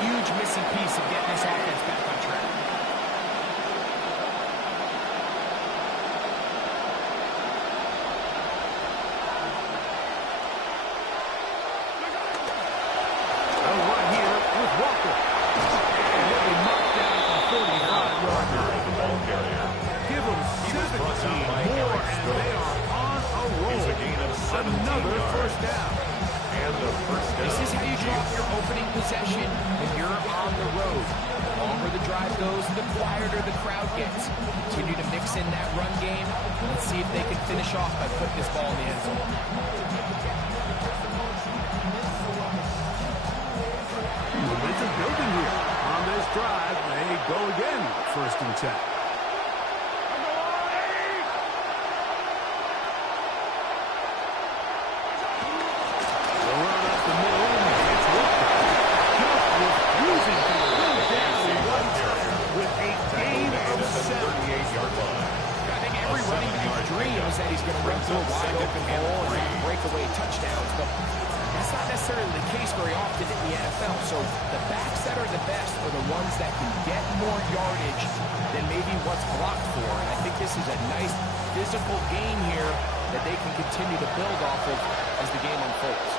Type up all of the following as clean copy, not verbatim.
huge missing piece of getting this offense back on track. Well, right here with Walker. And he'll be knocked down at the 45-yard line. Give them 17 more, and they are on a roll. Another first down. This is how you draw up your opening possession when you're on the road. The longer the drive goes, the quieter the crowd gets. Continue to mix in that run game and see if they can finish off by putting this ball in the end zone. Momentum building here. On this drive, they go again. 1st and 10. That he's going to run through a wide open hole and breakaway touchdowns, but that's not necessarily the case very often in the NFL. So the backs that are the best are the ones that can get more yardage than maybe what's blocked for. And I think this is a nice physical game here that they can continue to build off of as the game unfolds.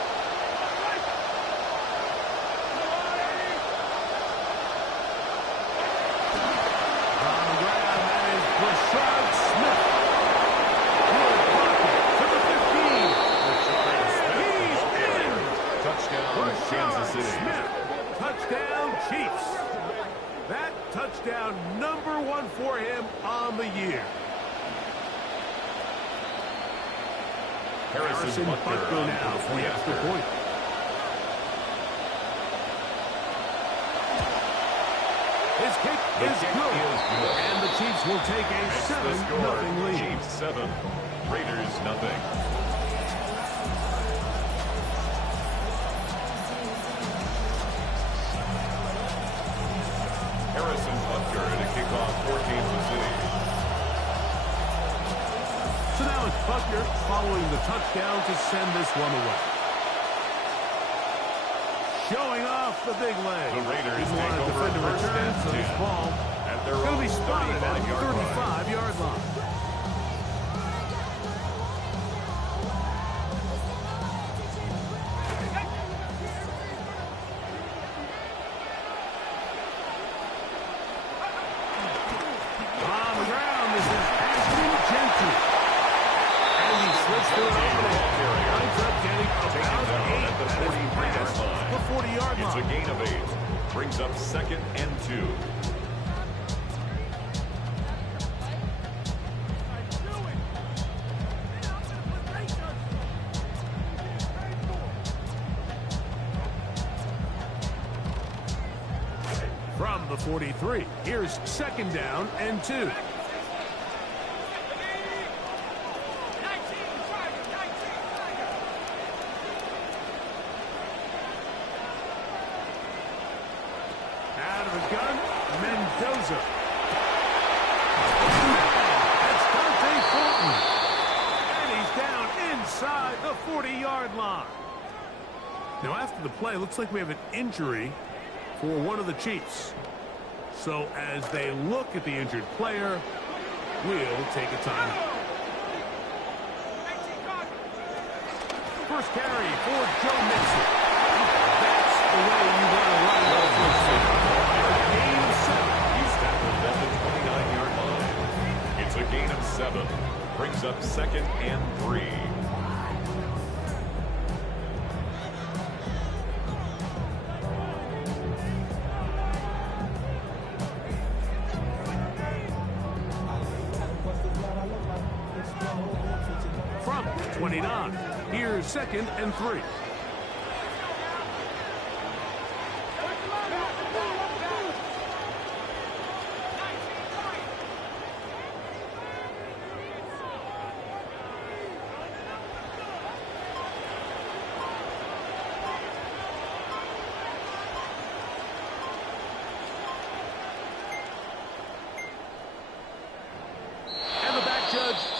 On the ground, that is Brashard Smith. Kansas City. Smith, touchdown Chiefs. That touchdown number 1 for him on the year. Harrison Butker now for the extra point. His kick is good. And the Chiefs will take a 7-0 lead. Chiefs 7, Raiders 0. Harrison Butker to kick off for Kansas City. So now it's Butker following the touchdown to send this one away. Showing off the big leg. The Raiders want to defend a return, so this ball at their going to own be spotted at the 35-yard 35-yard line. It's a gain of 8. Brings up 2nd and 2. From the 43, here's 2nd down and 2. Out of the gun, Mendoza. That's Dante Fulton. And he's down inside the 40-yard line. Now, after the play, looks like we have an injury for one of the Chiefs. So, as they look at the injured player, we'll take a timeout. First carry for Joe Mixon. That's the way you want to run it off. Gain of 7. He's tackled at the 29-yard line. It's a gain of 7. Brings up 2nd and 3. From 29, here's 2nd and 3.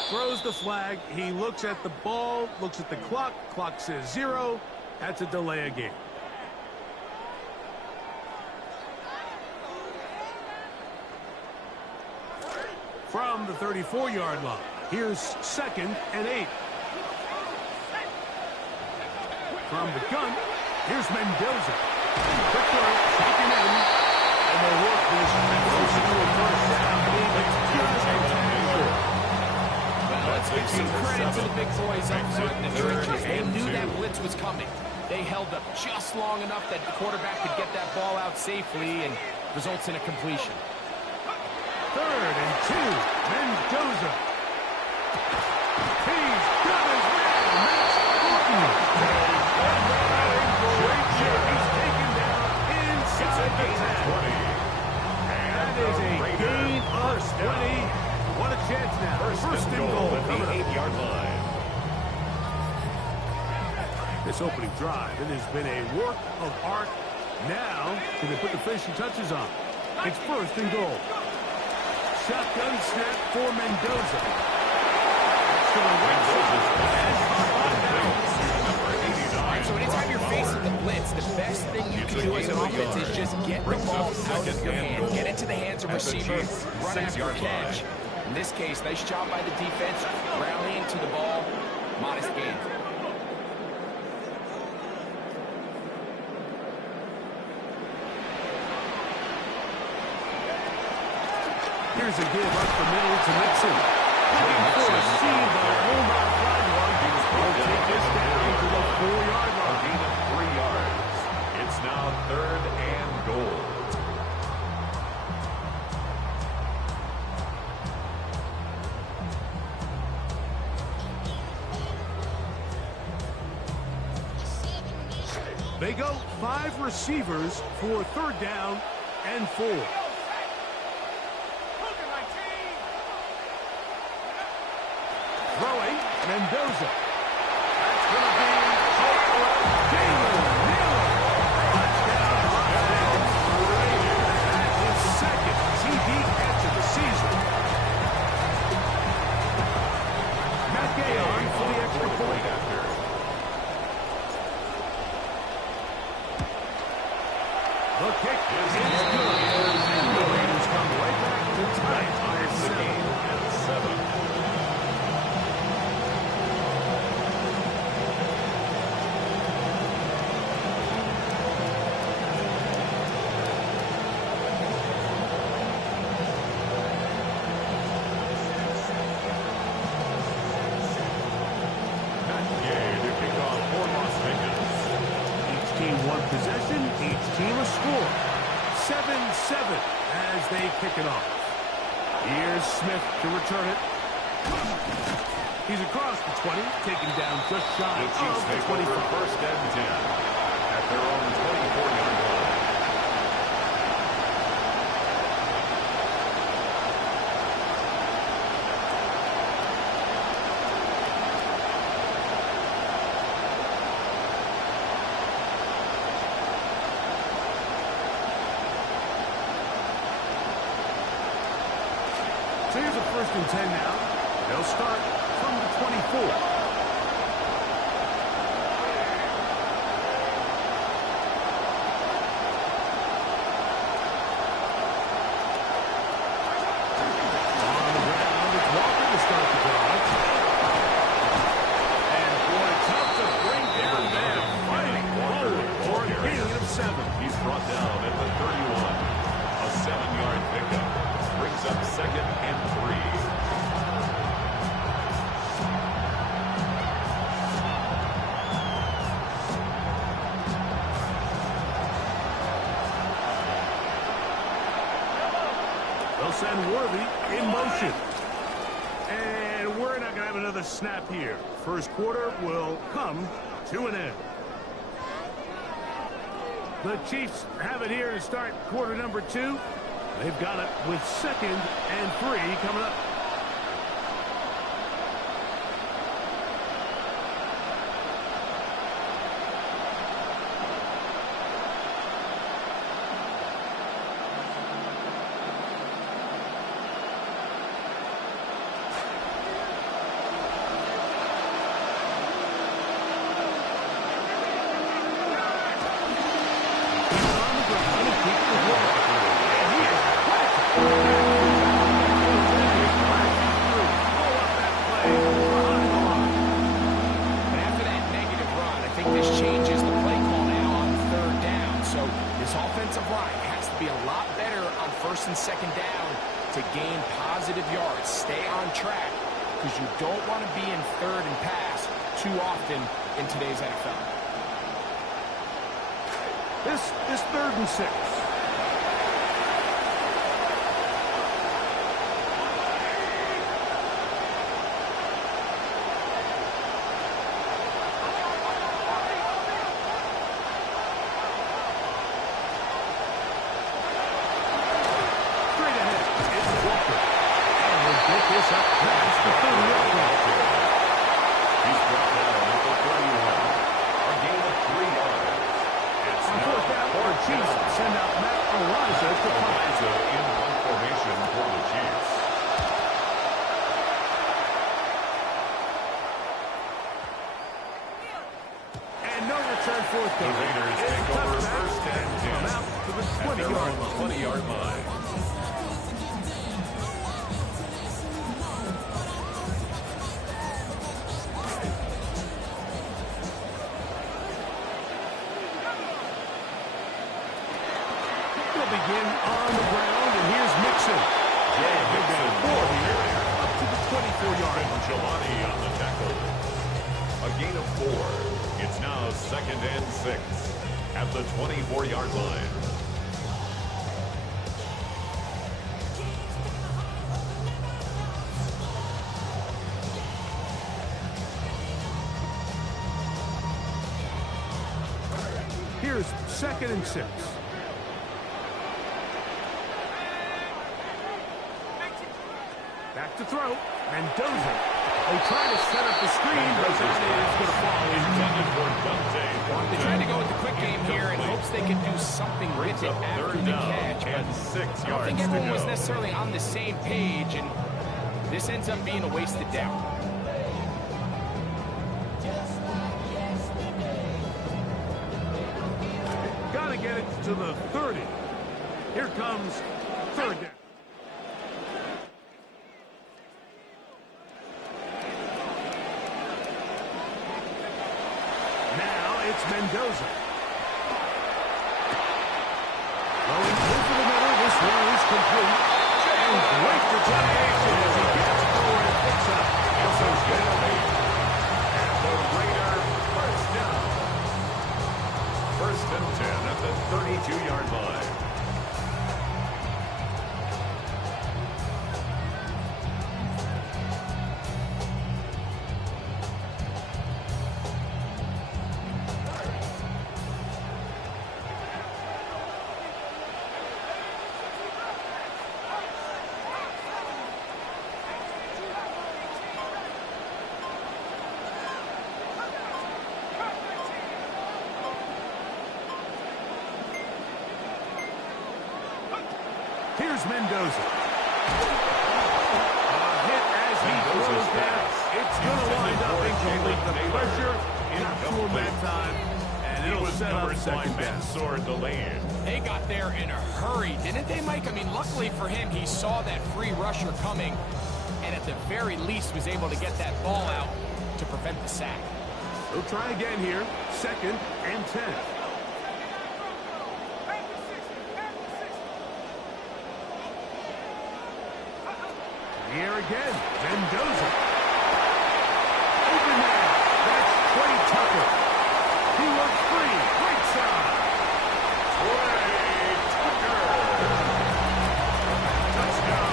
Throws the flag. He looks at the ball, looks at the clock. Clock says 0. That's a delay of game. 34-yard line. Here's 2nd and 8. From the gun, here's Mendoza. Quick throw, taken in, and they work this closer to a first down. Well, let's give some credit to the big boys up front in the trenches. They knew that blitz was coming. They held up just long enough that the quarterback could get that ball out safely and results in a completion. 3rd and 2, Mendoza. He's got his man, Matt Thornton. He's taken down inside the 10. That is a gain of 20. What a chance now. First and goal at the 8-yard line. This opening drive, it has been a work of art. Now, can they put the finishing touches on? It's 1st and goal. Shotgun snap for Mendoza. To the Right, so anytime you're facing the blitz, the best thing you can do as an offense is just get the ball out of your hand. Get it to the hands of receiver, run after catch. In this case, nice job by the defense, rallying to the ball, modest gain. Here's a give up the middle to Mixon. Looking for a seam by Omar Frymark. He'll take this down to the 4-yard line. Gain of 3 yards. It's now 3rd and goal. They go 5 receivers for 3rd down and 4. Throwing, Mendoza. That's going to be Jalen Miller. Touchdown, Browns. That's his 2nd TD catch of the season. Matt Gayon for the extra point. The kick is good. And the Raiders come right back to tie it at 7. Possession, each team a score. 7-7 as they kick it off. Here's Smith to return it. He's across the 20, taken down just shy of the 25. 1st and 10 at their own 24-yard line. So here's a 1st and 10 now. They'll start from the 24. On the ground, it's Walker to start the drive. And boy, tough to bring down there. Fighting forward for a gain of 7. He's brought down at the 31. A 7-yard pickup. Brings up 2nd and 3. They'll send Worthy in motion. And we're not going to have another snap here. First quarter will come to an end. The Chiefs have it here to start quarter number 2. They've got it with 2nd and 3 coming up. and second down to gain positive yards. Stay on track because you don't want to be in third and pass too often in today's NFL. This 3rd and 6. The Raiders take over 1st and 10 to the 20-yard line. They'll begin on the ground, and here's Mixon. Joe Mixon up to the 24-yard line. Jelani on the tackle. A gain of 4. It's now 2nd and 6 at the 24-yard line. Here's 2nd and 6. Back to throw. Mendoza. They try to set up the screen, but that is going to fall. Intended for Dante. They tried to go with the quick game here in hopes they could do something with it after the catch. But and 6 yards I don't think everyone was to go. necessarily on the same page, and this ends up being a wasted down. Got to get it to the 30. Here comes 3rd down. It's Mendoza. Going over the middle. This one is complete. And great determination as he gets forward and picks up. And the Raider first down. 1st and 10 at the 32-yard line. Here's Mendoza. A hit as he throws down. It's going to wind up incomplete. The pressure not to him that time, and it'll set up 2nd down. Sword delayed. They got there in a hurry, didn't they, Mike? I mean, luckily for him, he saw that free rusher coming, and at the very least was able to get that ball out to prevent the sack. They'll try again here. 2nd and 10. Here again, Mendoza. Open man. That's Trey Tucker. He looks free. Right side. Trey Tucker. Touchdown,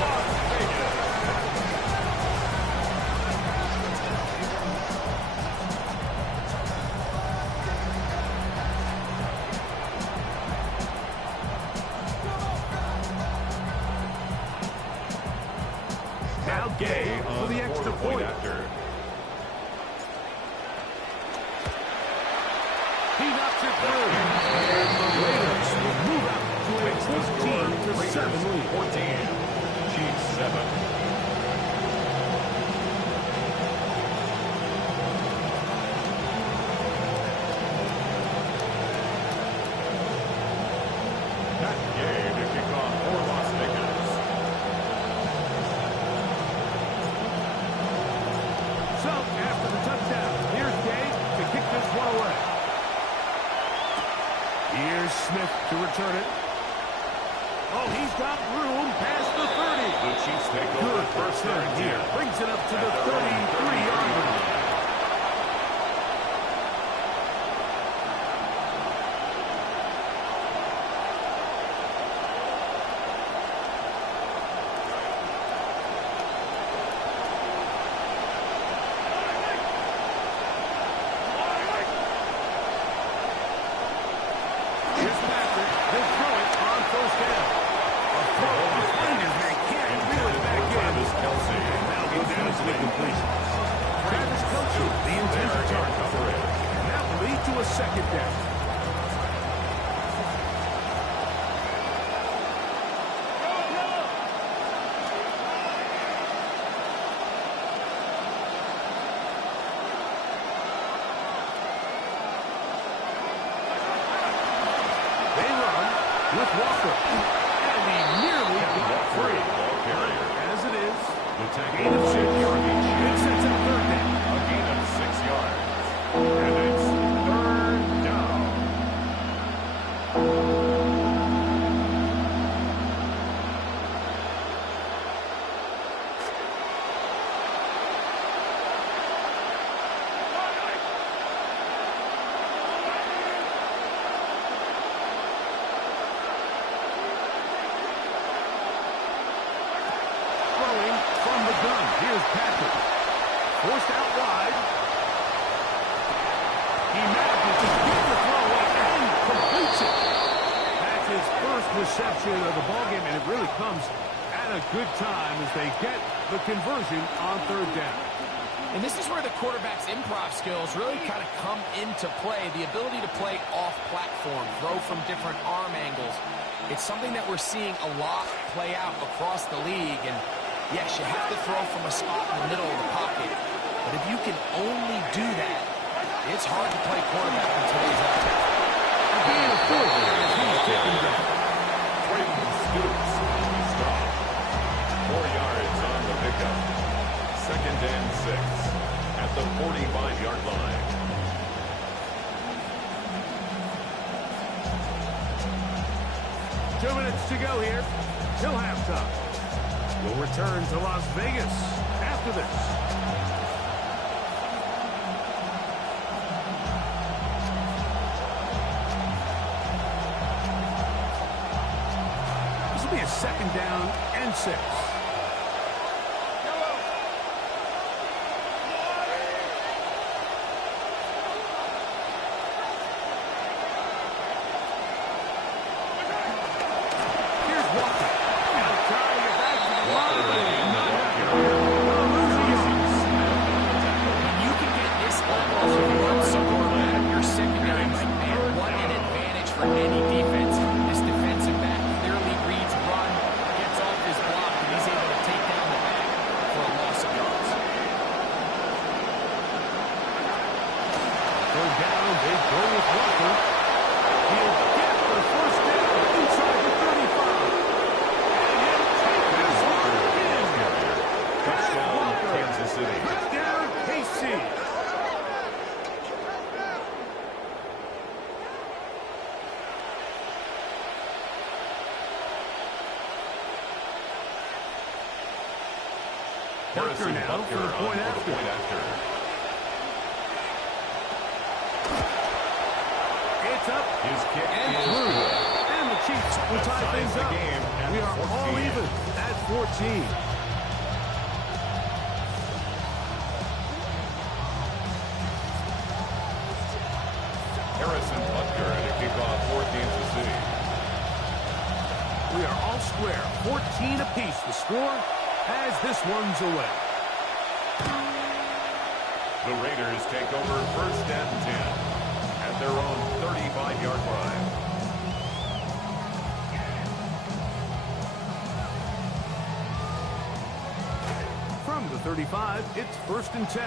Las Vegas. Now Gay for the extra point. After. He knocks it through. And the Raiders will move out to a 14-7 lead. 14. Chiefs 7. Matt Gay to kick off for Las Vegas. So, after the touchdown, here's Gay to kick this one away. Here's Smith to return it. Oh, he's got room past the 30. The Chiefs take over Good first return and here. 10. Brings it up to At the their own 33-yard line. Here's Patrick. He'll throw it on first down. A throw behind his man. Can't reel it back in. Travis Kelce. Now go down to the completion. Travis Kelce, the intended target. And that will lead to a second down. They run with Walker. And he nearly got free. Ball carrier. As it is, The tackle gain of 6 yards. Yardy. It sets up third down. A gain of 6 yards. And it's third down. Throwing from the gun. Here's Patrick. Forced out wide. He manages to get the throw and completes it. That's his first reception of the ballgame, and it really comes at a good time as they get the conversion on third down. And this is where the quarterback's improv skills really kind of come into play. The ability to play off-platform, throw from different arm angles. It's something that we're seeing a lot play out across the league. And yes, you have to throw from a spot in the middle of the pocket. But if you can only do that, it's hard to play quarterback in today's NFL. A gain of 4 as he's taken down. Brayden Stoops on the stop. 4 yards on the pickup. Second and 6 at the 45-yard line. Two minutes to go here till halftime. We'll return to Las Vegas after this. This will be a second down and 6. Here's Walker. Now trying to get back to the line. Losing it. You can get this level of run support out of your secondary, Mike, man. What an advantage for any defense. This defensive back clearly reads run, gets off his block, and he's able to take down the back for a loss of yards. Third down, they go with Walker. He'll get the first down inside the 35. And he'll take this one in. Touchdown, Walker. Kansas City. Touchdown, KC. Parker now for the point after. It's up His kick and is through. good. And the Chiefs will tie ties things the up. game at We are all 14. even at 14. Harrison Butker to kick off for Kansas City. We are all square. 14 apiece the score as this one's away. The Raiders take over first and 10 at their own 35-yard line. From the 35, it's first and 10.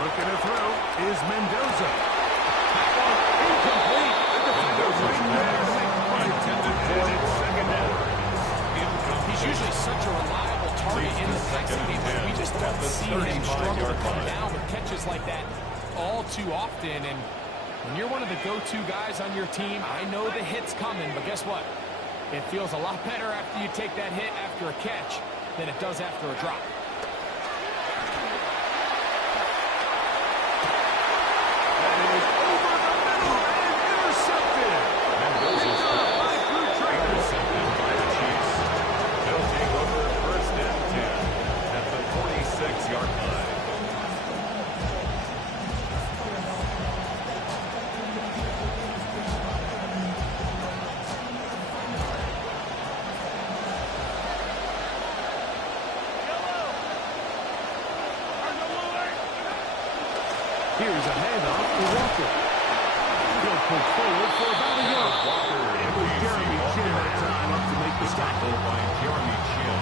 Looking to throw is Mendoza. That one incomplete. The defender's right there. Intended for second down. He's usually such a reliable target in the passing game, but we just don't see him struggle to come down with catches like that all too often. And When you're one of the go-to guys on your team, I know the hit's coming, but guess what? It feels a lot better after you take that hit after a catch than it does after a drop. Here's a handoff to Walker. He'll push forward for about a yard. Walker It was Jeremy Chin that time up to make the tackle. by Jeremy Chin.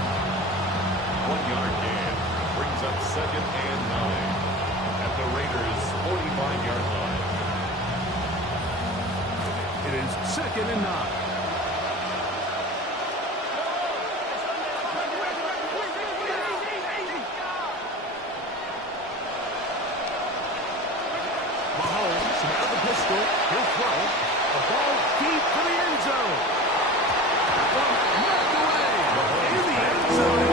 1 yard gain brings up 2nd and 9 at the Raiders' 45-yard line. It is 2nd and 9. Mahomes, out of the pistol, he'll throw. The ball deep for the end zone. That one knocked away. In the end zone.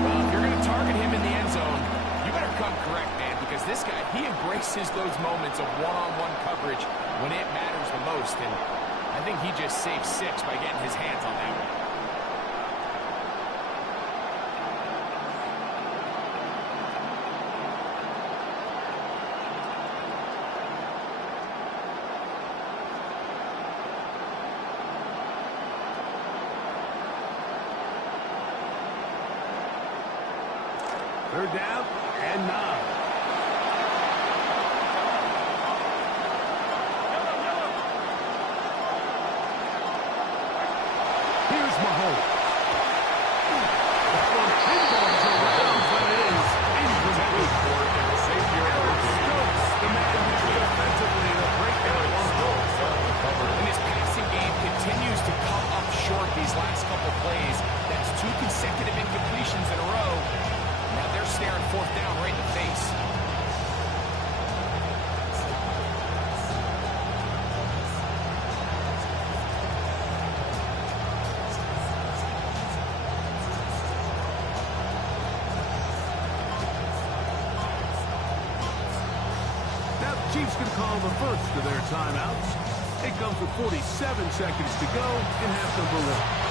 Well, if you're going to target him in the end zone, you better come correct, man, because this guy, he embraces those moments of one-on-one coverage when it matters the most, and I think he just saved 6 by getting his hands on that one. Third down and 9. Here's Mahomes. That one pinballs around, but it is incomplete. Eric Stokes, the man who defensively to break that one off. And his passing game continues to come up short these last couple plays. That's 2 consecutive incompletions in a row. Now they're staring 4th down right in the face. Now the Chiefs can call the first of their timeouts. It comes with 47 seconds to go in half number 1.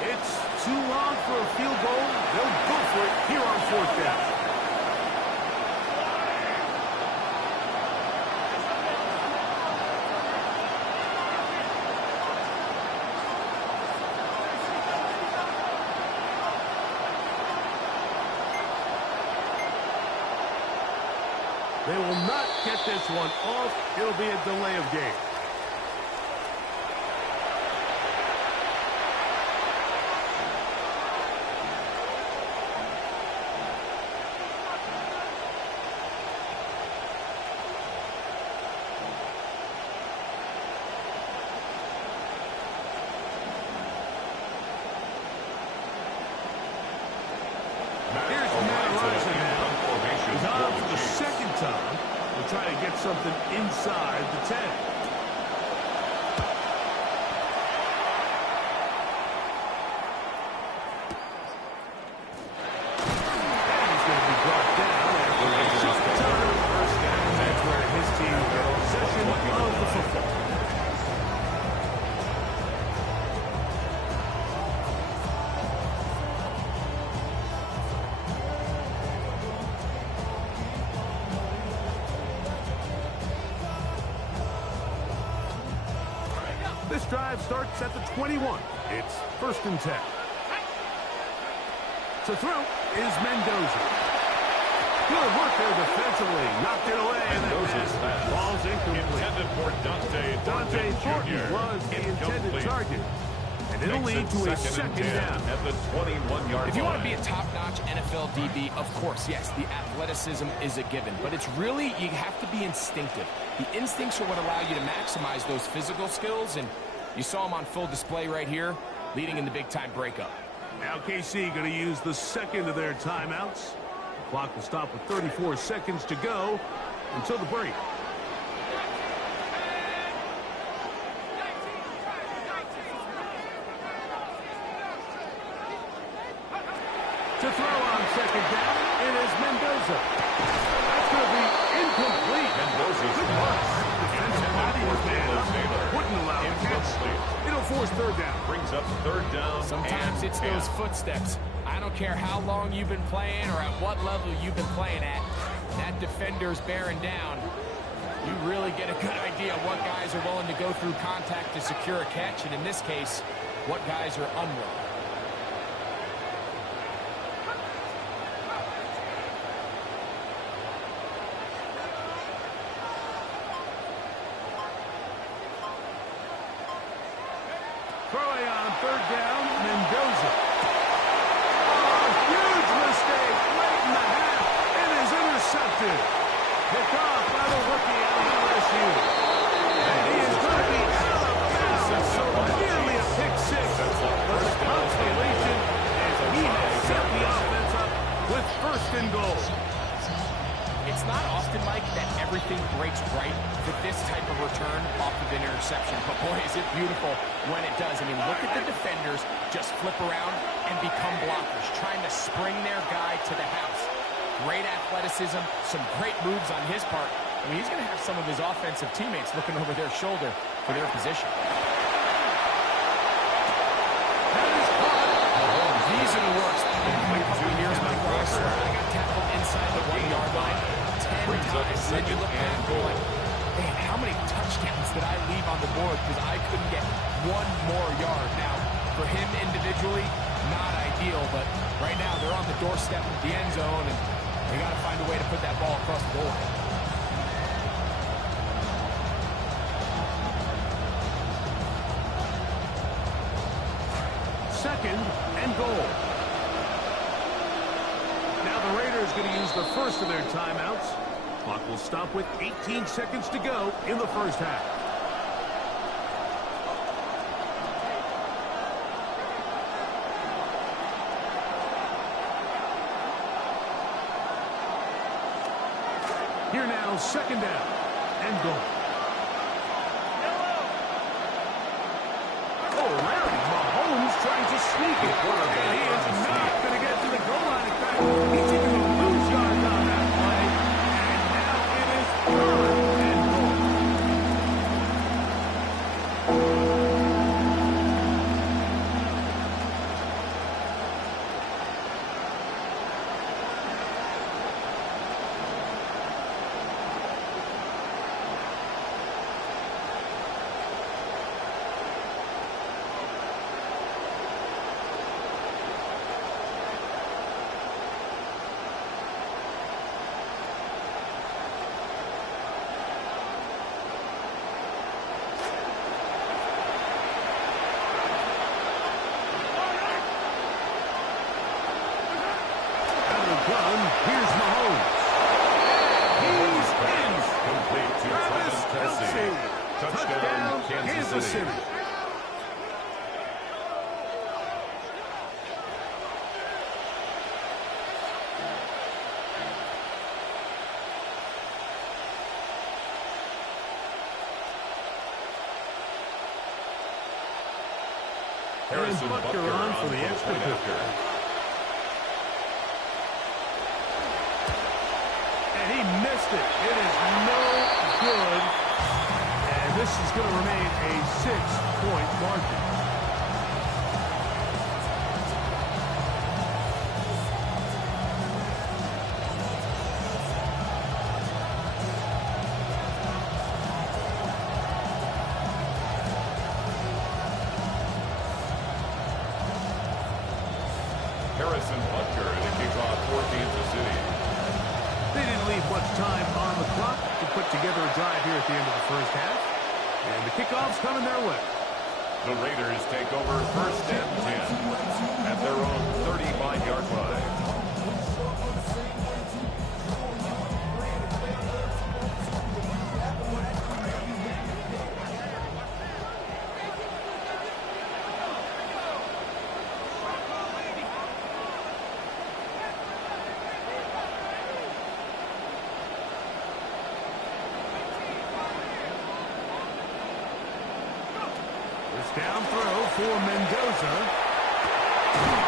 It's too long for a field goal. They'll go for it here on 4th down. They will not get this one off. It'll be a delay of game. Try to get something inside the 10. And he's going to be brought down after a short return. First down, that's where his team gets possession of the football. This drive starts at the 21. It's 1st and 10. To throw is Mendoza. Good work there defensively. Knocked it away. Mendoza's pass. Ball's incomplete. Intended for Dante Thornton was the intended target. And it'll lead to a second down. At the 21-yard line. If you want to be a top-notch NFL DB, of course, yes, the athleticism is a given. But it's really, you have to be instinctive. The instincts are what allow you to maximize those physical skills. And you saw them on full display right here, leading in the big-time breakup. Now KC going to use the second of their timeouts. The clock will stop with 34 seconds to go until the break. To throw on second down, it is Mendoza. That's going to be incomplete. Mendoza's Good pass. pass. Defensive body was man up. Wouldn't allow the catch. It'll force third down. Brings up third down. Sometimes it's those footsteps. I don't care how long you've been playing or at what level you've been playing at. That defender's bearing down. You really get a good idea of what guys are willing to go through contact to secure a catch, and in this case, what guys are unwilling. Throwing on third down, Mendoza. Oh, huge mistake late in the half. It is intercepted. Picked off by the rookie out of LSU. And he is going to be out of bounds. So nearly a pick six. But the consolation is he has set the offense up with first and goal. It's not often, Mike, that everything breaks right for this type of return off of an interception. But, boy, is it beautiful when it does. I mean, look at the defenders just flip around and become blockers, trying to spring their guy to the house. Great athleticism, some great moves on his part. I mean, he's going to have some of his offensive teammates looking over their shoulder for their position. That is caught. These are the worst. A couple of years, Mike Ross, I got tackled inside the 1-yard line 10 times. Then you look back and go like, man, how many touchdowns did I leave on the board because I couldn't get one more yard? Now, for him individually, not ideal, but right now they're on the doorstep of the end zone, and they got to find a way to put that ball across the goal line. Second and goal. Now the Raiders going to use the first of their timeouts. Clock will stop with 18 seconds to go in the first half. Here now, second down and goal. Oh, Larry Mahomes trying to sneak it. And he is not going to get to the goal line. In fact, he's even going to lose yards on that play. And now it is third and goal. Here's Mahomes. He's in. Complete to Travis Travis Kelce. Kelce. Touchdown, Kansas City. Harrison Butker on for the the extra point point. after. And he missed it. It is no good. And this is going to remain a 6-point margin. Harrison Butker to kick off for Kansas City. They didn't leave much time on the clock to put together a drive here at the end of the first half. And the kickoff's coming their way. The Raiders take over first and 10 at their own 35-yard line. Down throw for Mendoza.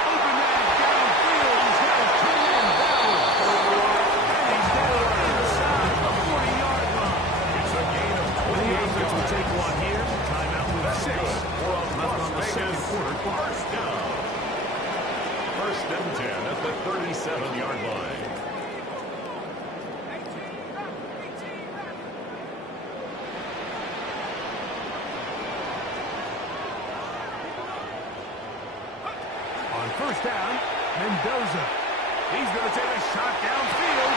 Open that downfield. He's got a two-man battle. And he's down inside the 40-yard line. It's a gain of 28 yards. Will take one here. Timeout with 6. Left on the second quarter clock. First down. First and 10 at the 37-yard line. First down, Mendoza. He's going to take a shot downfield.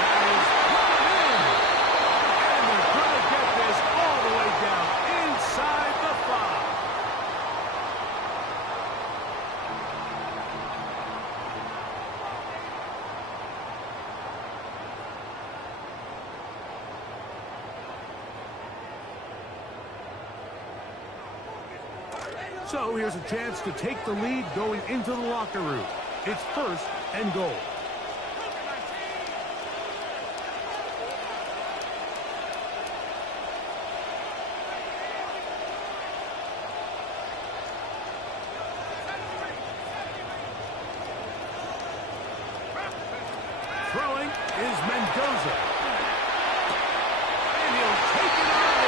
That is coming in. And they're going to get this all the way down inside the 5. So here's a chance to take the lead going into the locker room. It's first and goal. Throwing is Mendoza. And he'll take it on in.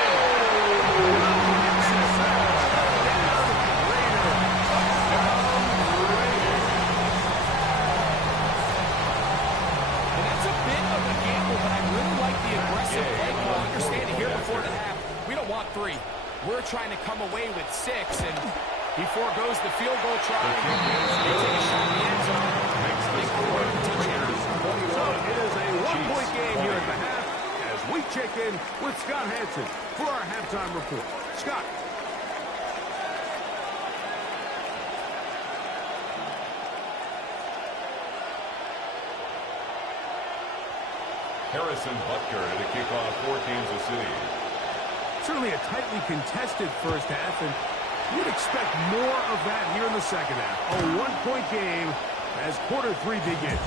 We're trying to come away with 6, and he foregoes the field goal try. They take a shot in the end zone. Makes the score Raiders. So it is a one-point game here at the half as we check in with Scott Hanson for our halftime report. Scott. Harrison Butker to kick off for Kansas City. Certainly a tightly contested first half, and you'd expect more of that here in the second half. A one-point game as quarter 3 begins.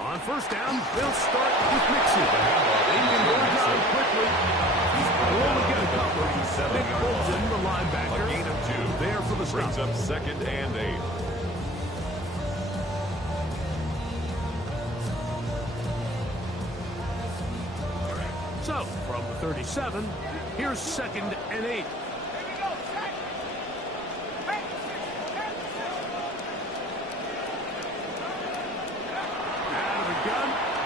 On first down, they'll start with Mixon. They can go down quickly. They'll only get a couple. Nick Bolton, the linebacker. A gain of 2. There for the stop. Brings up second and 8. So, from the 37, here's second and 8.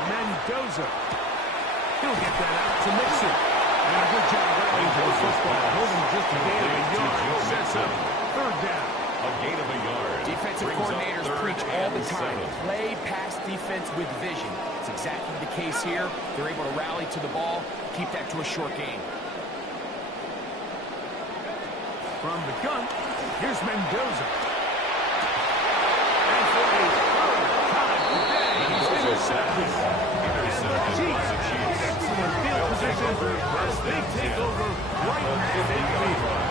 Mendoza. He'll get that out to Mixon. And a good job rallying to the football. Holding just a gain of a yard. Sets up third down. A gain of a yard. Defensive coordinators preach all the time. Play pass defense with vision. It's exactly the case here. They're able to rally to the ball, keep that to a short gain. From the gun, here's Mendoza. And for a third time today, he's intercepted. Excellent field position as they take over right at midfield.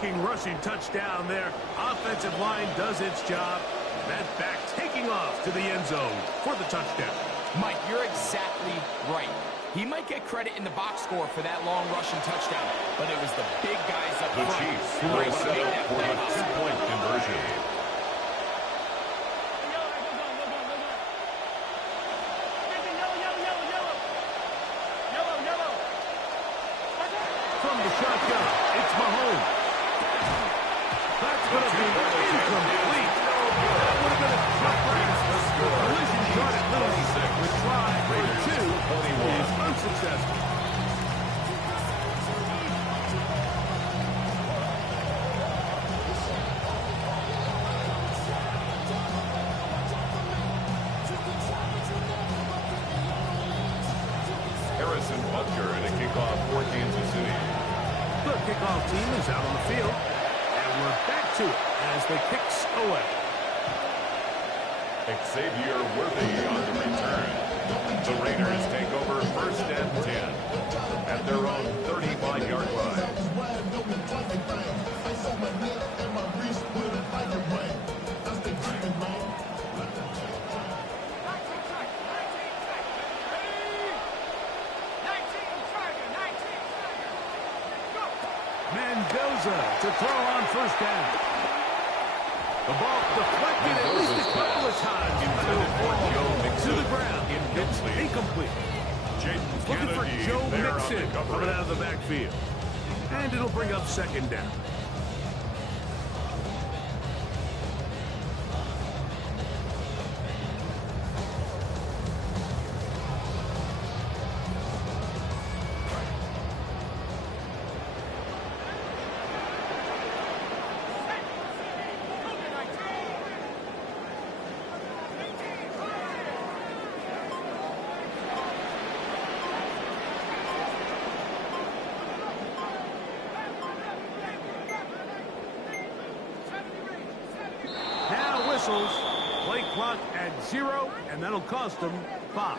Breathtaking rushing touchdown there. Offensive line does its job. That back taking off to the end zone for the touchdown. Mike, you're exactly right. He might get credit in the box score for that long rushing touchdown, but it was the big guys up The front Chiefs who were will able to set make up that for play the possible. two-point conversion. From the shotgun, it's Mahomes. That's going to be incomplete. That would have been a tough pass. Collision shot at Lewis. The try for two is unsuccessful. Harrison Butker and a kickoff for Kansas City. The kickoff team is out on the field, and we're back to it as the kicks away. Xavier Worthy on the return. The Raiders take over 1st and 10 at their own 35-yard line. Mendoza to throw on 1st down. The ball deflected at least a couple of times. Intended for Joe Mixon To the ground. incomplete. Incomplete. Jaden Looking for Kennedy Joe there on the Mixon coming coverage. out of the backfield. And it'll bring up 2nd down. Now whistles. Play clock at 0, and that'll cost them 5.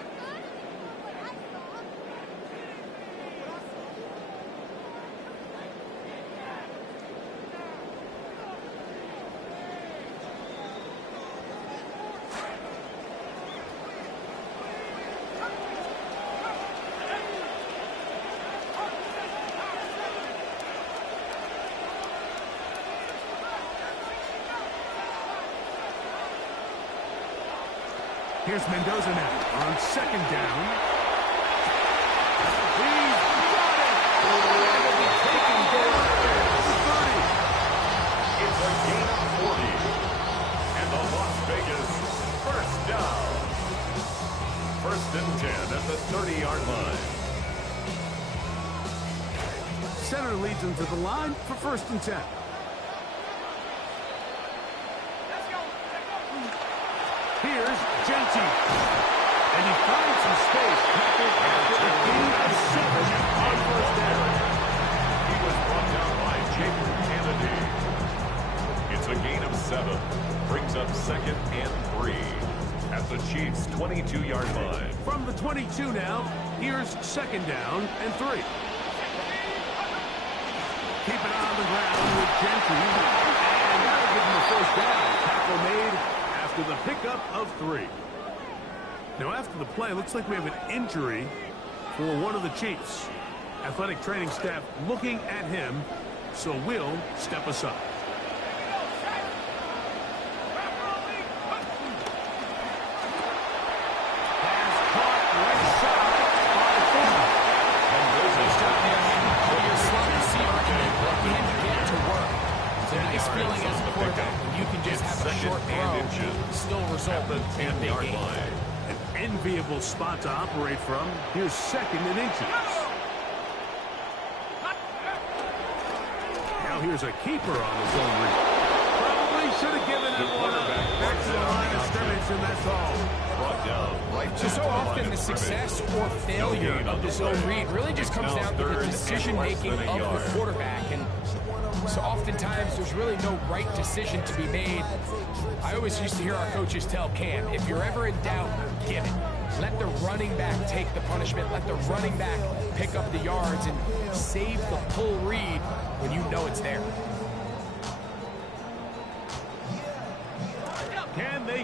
Here's Mendoza now on 2nd down. He's got it! It'll be taken down at the 30. It's a gain of 40. And the Las Vegas 1st down. 1st and 10 at the 30-yard line. Center leads him to the line for 1st and 10. Here's Genty. And he finds some space. Tackled after a gain of 7 on 1st down. He was brought down by Jaden Kennedy. It's a gain of 7. Brings up 2nd and 3 at the Chiefs' 22-yard line. From the 22 now, here's 2nd down and 3. Keep it on the ground with Genty. And that'll give him a 1st down. Tackle made after the pickup of 3. Now after the play, looks like we have an injury for one of the Chiefs. Athletic training staff looking at him, so we'll step aside. Pass caught right side by Thornton. Well, your slot receiver can get to work. It's a nice feeling as a quarterback when you can just have a short throw, still result in a big game. An enviable spot to operate from. Here's 2nd and inches. Now here's a keeper on the zone read. Probably should have given that one up. Back to the line of scrimmage, and that's all. Brought down right So often the success or failure of the zone read really just comes down to the decision-making of the quarterback. And so oftentimes there's really no right decision to be made. I always used to hear our coaches tell Cam, if you're ever in doubt, give it. Let the running back take the punishment. Let the running back pick up the yards and save the pull read when you know it's there.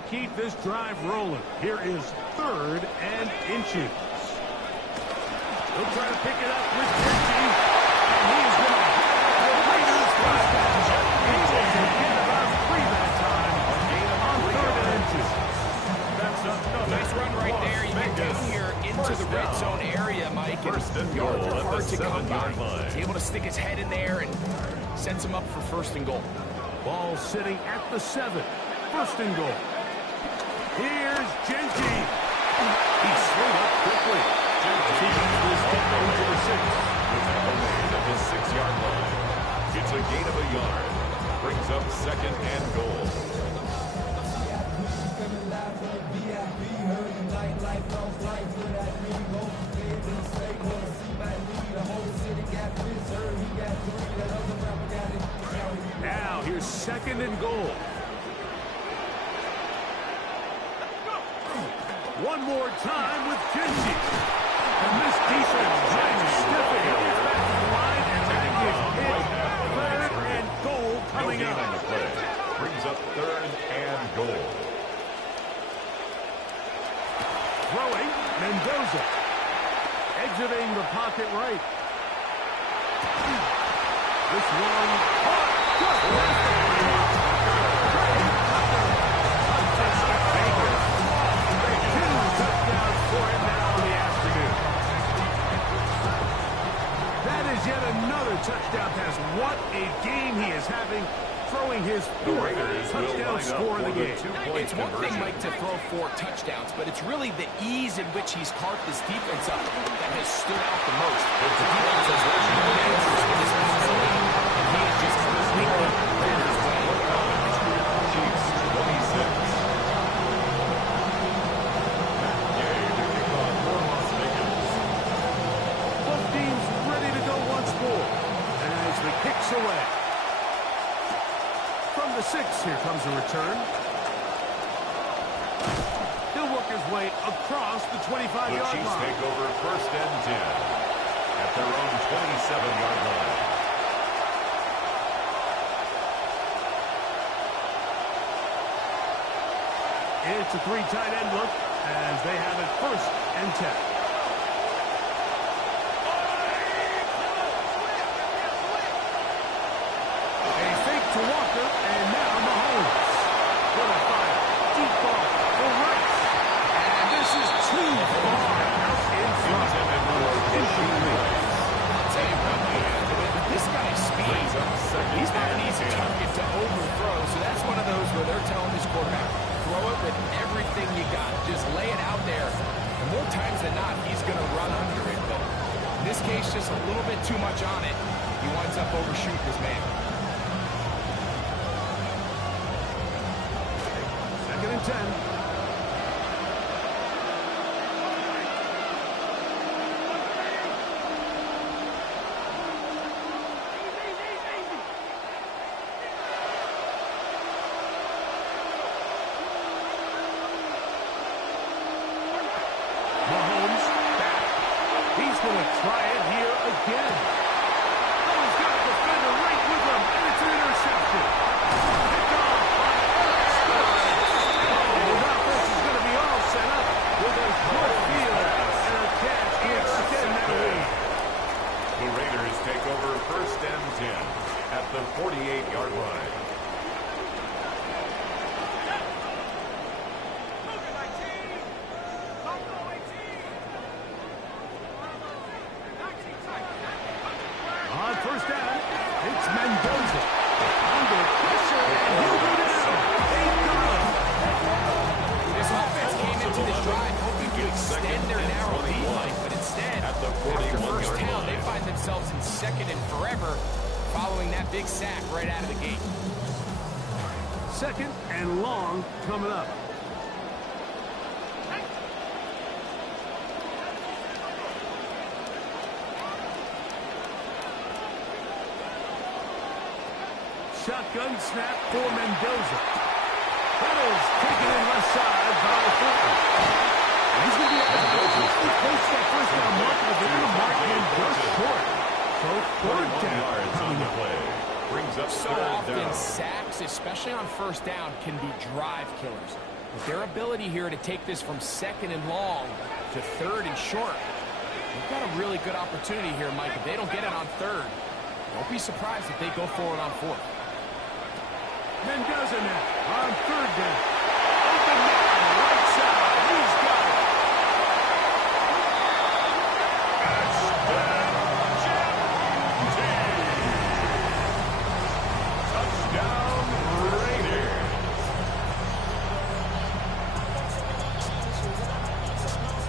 keep this drive rolling. Here is 3rd and inches. He'll try to pick it up with Genji. And he is going to have the Raiders first down. Able to get about 3 that time on 3rd and inches. That's another Nice run right there. You get down here into the red zone area, Mike. And yards are hard to come by. He's able to stick his head in there and sets him up for 1st and goal. Ball sitting at the 7. 1st and goal. Here's Genji. He slid up quickly. Genji gets this down to the 6. At the 6-yard line. It's a gain of a yard. Brings up 2nd and goal. Now here's 2nd and goal. One more time with Genji. And this defense trying stiffing. He gets back to the line, and that is it. 3rd and goal coming up. On the play. Brings up 3rd and goal. Throwing, Mendoza. Exiting the pocket right. This one caught. Just past the 2 touchdowns for him now in the afternoon. That is yet another touchdown pass. What a game he is having, throwing his 4th touchdown score of the game. It's one thing, Mike, to throw 4 touchdowns, but it's really the ease in which he's carved this defense up that has stood out the most. The defense has rushed no answers in this passing game, and he has just completely ran his way. Chiefs 26. Both teams ready to go once more as the kick's away. From the 6, here comes a return. He'll work his way across the 25-yard line. The Chiefs take over 1st and 10 at their own 27-yard line. It's a 3 tight end look as they have it 1st and 10. A fake to Walker, and now Mahomes. Gonna fire. Deep ball for Rice. And this is too far out in front. I'll tell you what, with this guy's speed, he's not an easy target to overthrow, so that's one of those where they're telling his quarterback, throw it with everything you got. Just lay it out there. And more times than not, he's going to run under it. But in this case, just a little bit too much on it. He winds up overshooting his man. 2nd and 10. Mahomes back. He's going to try it here again. Oh, he's got a defender right with him, and it's an interception. Picked off by Alex Stokes. Oh, the offense is going to be all set up with a good field and a chance to extend that lead. The Raiders take over 1st and 10 at the 48-yard line. On 1st down, it's Mendoza. Under pressure, and he'll go down. They've got him. This offense came into this drive hoping to extend their narrow lead, Mike, but instead, after 1st down, they find themselves in 2nd and forever following that big sack right out of the gate. 2nd and long coming up. Shotgun snap for Mendoza. That is taken in left side by Fulton. And he's going to be able to go close to that 1st down mark, but they're going to mark him just short. So 3rd down coming up. Brings up So 3rd often down. sacks, especially especially on first down, can be drive killers. But their ability here to take this from second and long to third and short, they've got a really good opportunity here, Mike. If they don't get it on third, don't be surprised if they go for it on fourth. Mendoza now on third down. Open man, right side. He's got it. Touchdown, Raiders.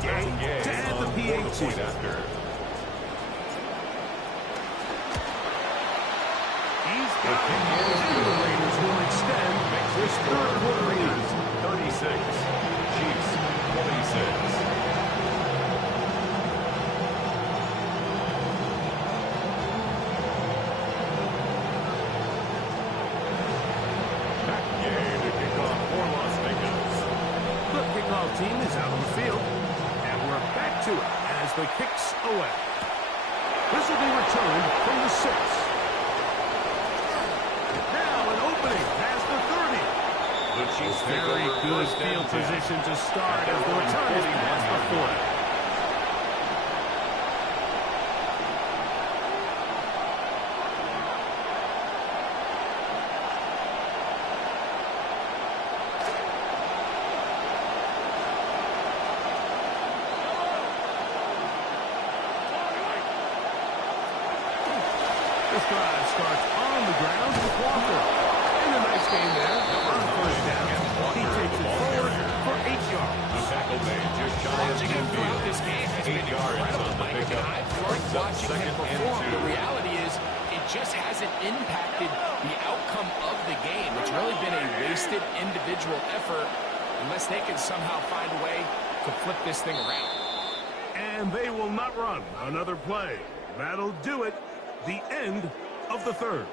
Gay to add the PAT. Point after. He's got it. And the Raiders will extend this third quarter lead. 36. Chiefs 26. Back game to kick off for Las Vegas. The kickoff team is out on the field. And we're back to it as the kicks away. This will be returned from the 6. Now an opening past the 30. The Chiefs take Very over good first field and 10. position to start as the return is past the 40. This drive starts on the ground with Walker. And a nice game there on first down. He takes it forward for 8 yards. The tackle made just shy of Watching him throughout this game has been 8 yards incredible, on the Mike. pickup. I've loved Brings up watching him second and perform. 2. The reality is it just hasn't impacted the outcome of the game. It's really been a wasted individual effort unless they can somehow find a way to flip this thing around. And they will not run another play. That'll do it. The end of the third.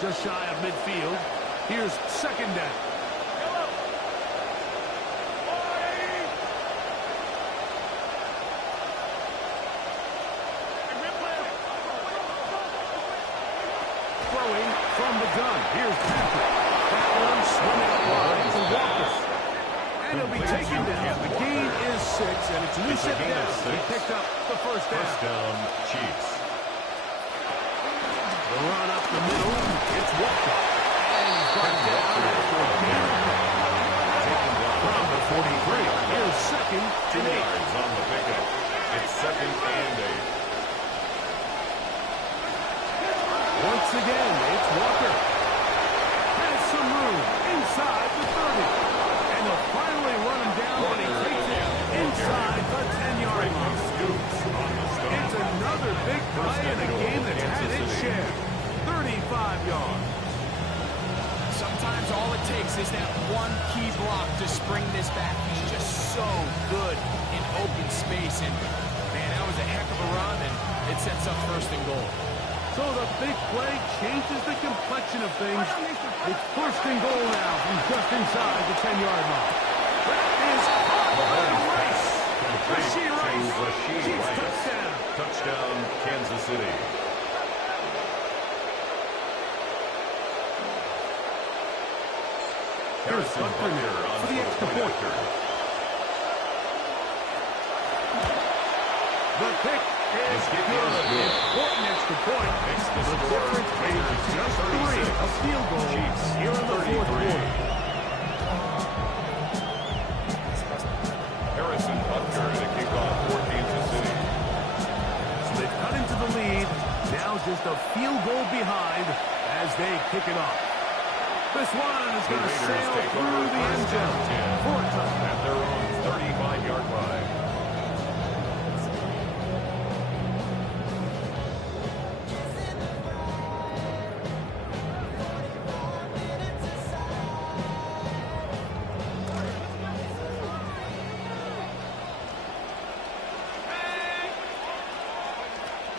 Just shy of midfield. Here's second down. Throwing from the gun. Here's Patrick. That one swimming wide to Walker. And he'll be taken down. The gain is 6, and it's a new set down. He picked up the first down. First down, Chiefs. The run up the middle. It's Walker. And he's brought down after a gain. Taken down From the 43. Here's second 2 and 8. yards on the pickup. It's second and 8. Once again, it's Walker. Has some room inside the 30. And he'll finally run him down when he takes it inside the 10-yard line. Scoops on the stop. It's another big play in a game that's had its share. 35 yards. Sometimes all it takes is that one key block to spring this back. He's just so good in open space. And, man, that was a heck of a run, and it sets up first and goal. So the big play changes the complexion of things. It's first and goal now from just inside the 10-yard line. That is Harvard Rice. Rashee Rice. Chiefs touchdown. Touchdown, Kansas City. Harrison Butker on for the extra point. The kick is good. Important extra point. Makes the The score difference is just 3, a field goal Chiefs, here in the fourth 33. quarter. Harrison Butker to kick off for Kansas City. So they've cut into the lead. Now just a field goal behind as they kick it off. This one is The going to Raiders sail take through over the end first down zone 10 for a touchdown. at their own 35-yard line.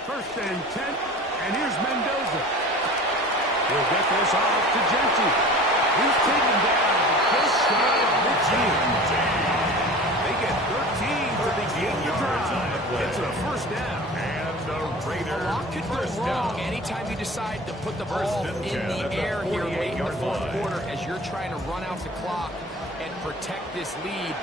First and 10. And here's Mendoza. He'll get this off to Genty. He's taken down the first shot of the team. They get 13 to begin the drive. It's a first down. And the Raiders. A lot could go wrong anytime you decide to put the ball in the air here late in the fourth quarter as you're trying to run out the clock and protect this lead.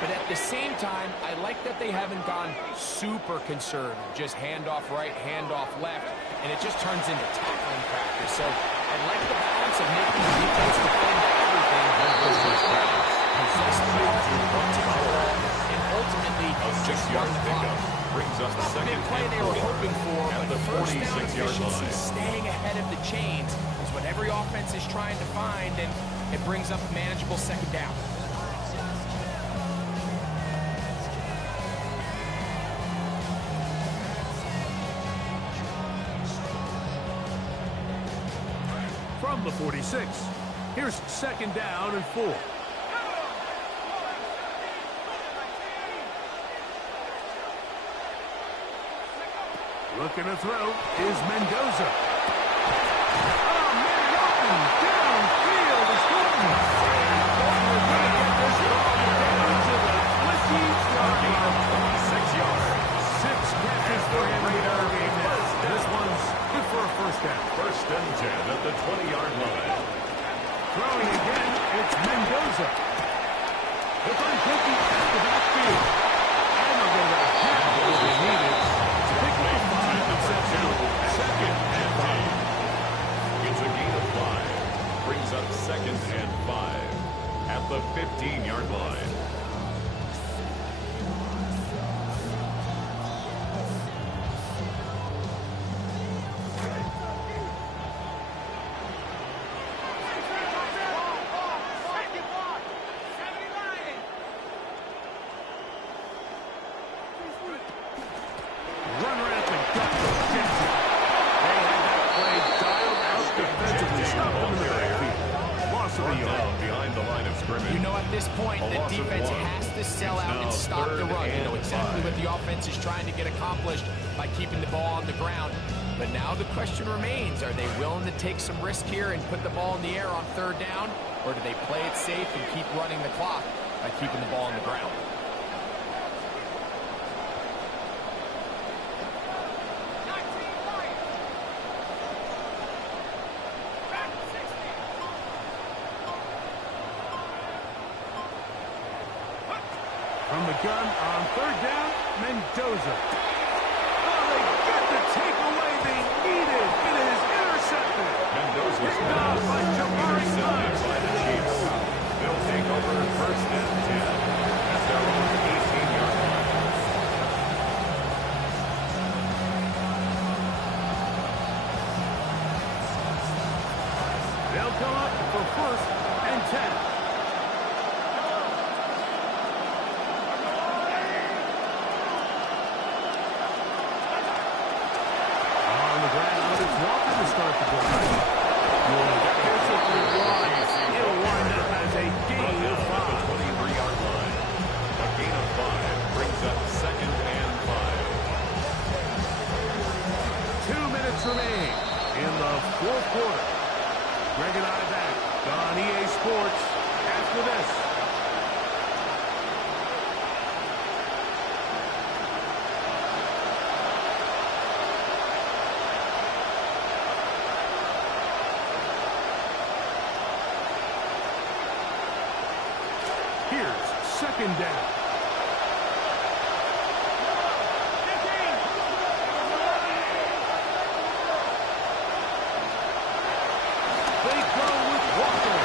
But at the same time, I like that they haven't gone super conservative. Just handoff right, handoff left, and it just turns into tackling practice. So I like the balance of making the defense defend everything. And ultimately, just run the clock. Brings up Not the big play they were hoping for, but the first down efficiency, staying ahead of the chains, is what every offense is trying to find, and it brings up a manageable second down. From the 46, here's second down and 4. Looking to throw is Mendoza. Oh, man, open downfield is Gordon. We're going to get this ball down to the 20-yard line. 6 yards. 6 catches for him. This one's good for a first down. First and 10 at the 20-yard line. Throwing again, it's Mendoza. They're going to take the out of the backfield. And they'll go to half what they needed to pick up a 5 and set down. Second and 5. It's a gain of 5. Brings up second and 5 at the 15-yard line. Runner at the gut for Genty. They had that play dialed out defensively. Stop them in the backfield. Loss of a yard. Down behind the line of scrimmage. You know, at this point, the loss of defense 1. has to sell out and stop the run. You know exactly what the offense is trying to get accomplished by keeping the ball on the ground. But now the question remains, are they willing to take some risk here and put the ball in the air on third down? Or do they play it safe and keep running the clock by keeping the ball on the ground? From the gun on third down, Mendoza. Oh, they get the takeaway they needed. It is intercepted. Mendoza's Picked off by Jabari intercepted Smith. by the Chiefs. They'll take over first and 10 at their own 18-yard line. They'll come up for first and 10. On the ground, it's Walker to start the drive. Defensively wise, it'll wind up as a gain of 5. 23-yard line. A gain of 5 brings up second and 5. 2 minutes remain in the fourth quarter. Greg and I back on EA Sports after this. Here's second down. They go with Walker.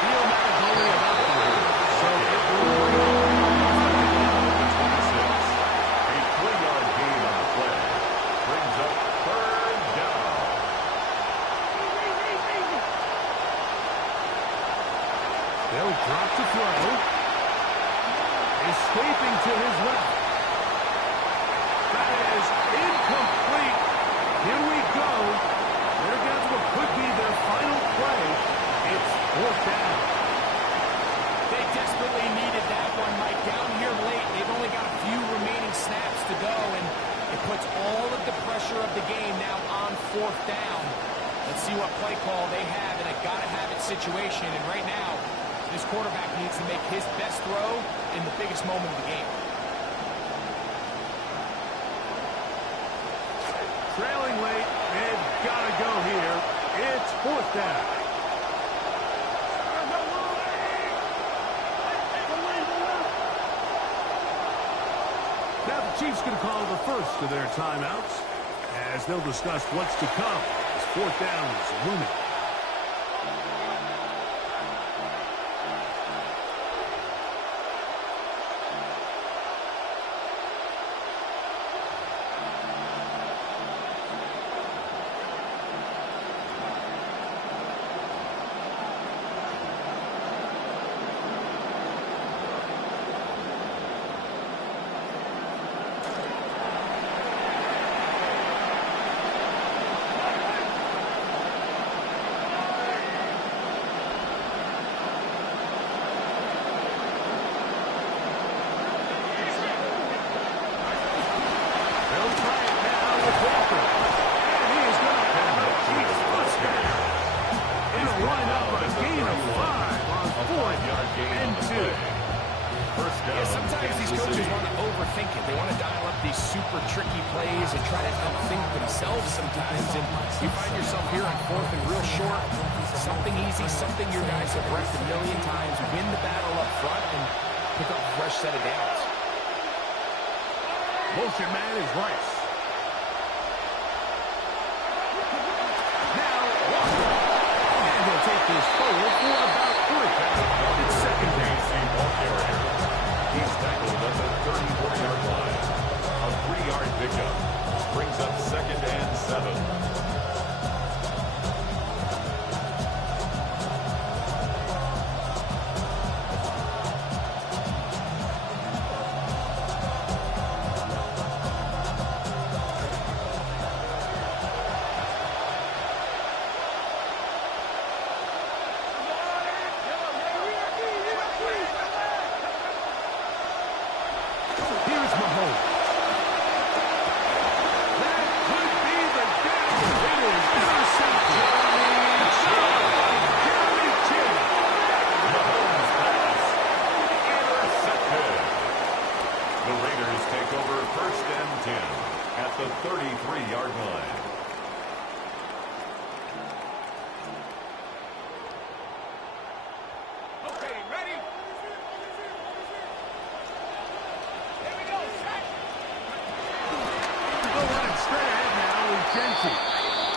Field man is only about 3. So it will bring up 26. A 3-yard gain on the play. Brings up third down. They'll drop to throw. puts all of the pressure of the game now on fourth down. Let's see what play call they have in a gotta-have-it situation. And right now, this quarterback needs to make his best throw in the biggest moment of the game. Trailing late, they've got to go here. It's fourth down. Now the Chiefs going to call the first of their timeouts as they'll discuss what's to come as fourth down is looming. Sometimes these coaches want to overthink it. They want to dial up these super tricky plays and try to outthink themselves sometimes. And you find yourself here on fourth and real short. Something easy, something your guys have repped a million times. Win the battle up front and pick up a fresh set of downs. Motion man is Rice. Now, Walker. And he'll take this forward for about 3. It's second down. He's tackled at the 34-yard line. A 3-yard pickup brings up second and 7. At the 33-yard line. Okay, ready? Here we go, set. Go running straight ahead now with Genty.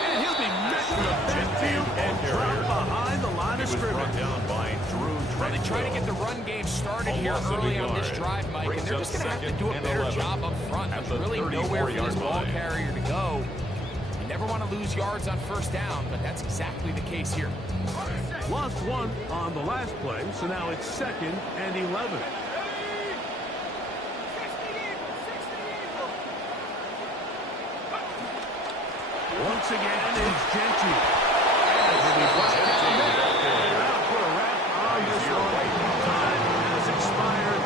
And he'll be met with a backfield and drop behind the line of scrimmage. Run down by Drew Tranquill. They try to get the run game started here early on this drive, Mike, and they're just going to have to do a better job up front. There's really nowhere for this ball carrier to go. You never want to lose yards on first down, but that's exactly the case here. Lost 1 on the last play, so now it's second and 11. Once again, it's Genty. Put a wrap on this one. Time has expired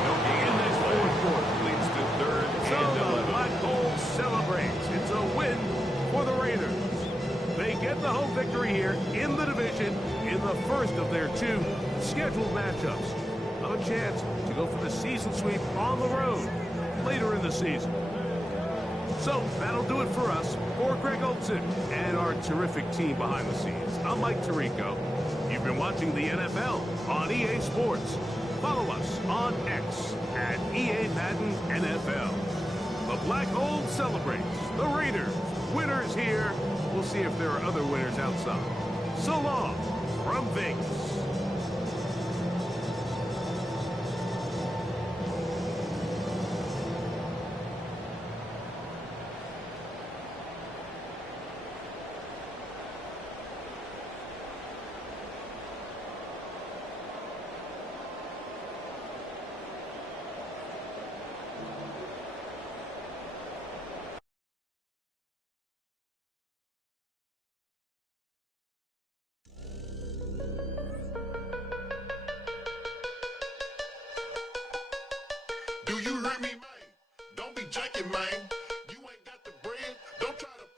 in this fourth quarter. Leads to third So and the 11. Black Hole celebrates. It's a win for the Raiders. They get the home victory here in the division in the first of their 2 scheduled matchups. A chance to go for the season sweep on the road later in the season. So that'll do it for us. For Greg Olsen and our terrific team behind the scenes, I'm Mike Tirico. You've been watching the NFL on EA Sports. Follow us on X at EA Madden NFL. The Black Hole celebrates. The Raiders, winners here. We'll see if there are other winners outside. So long from Vegas.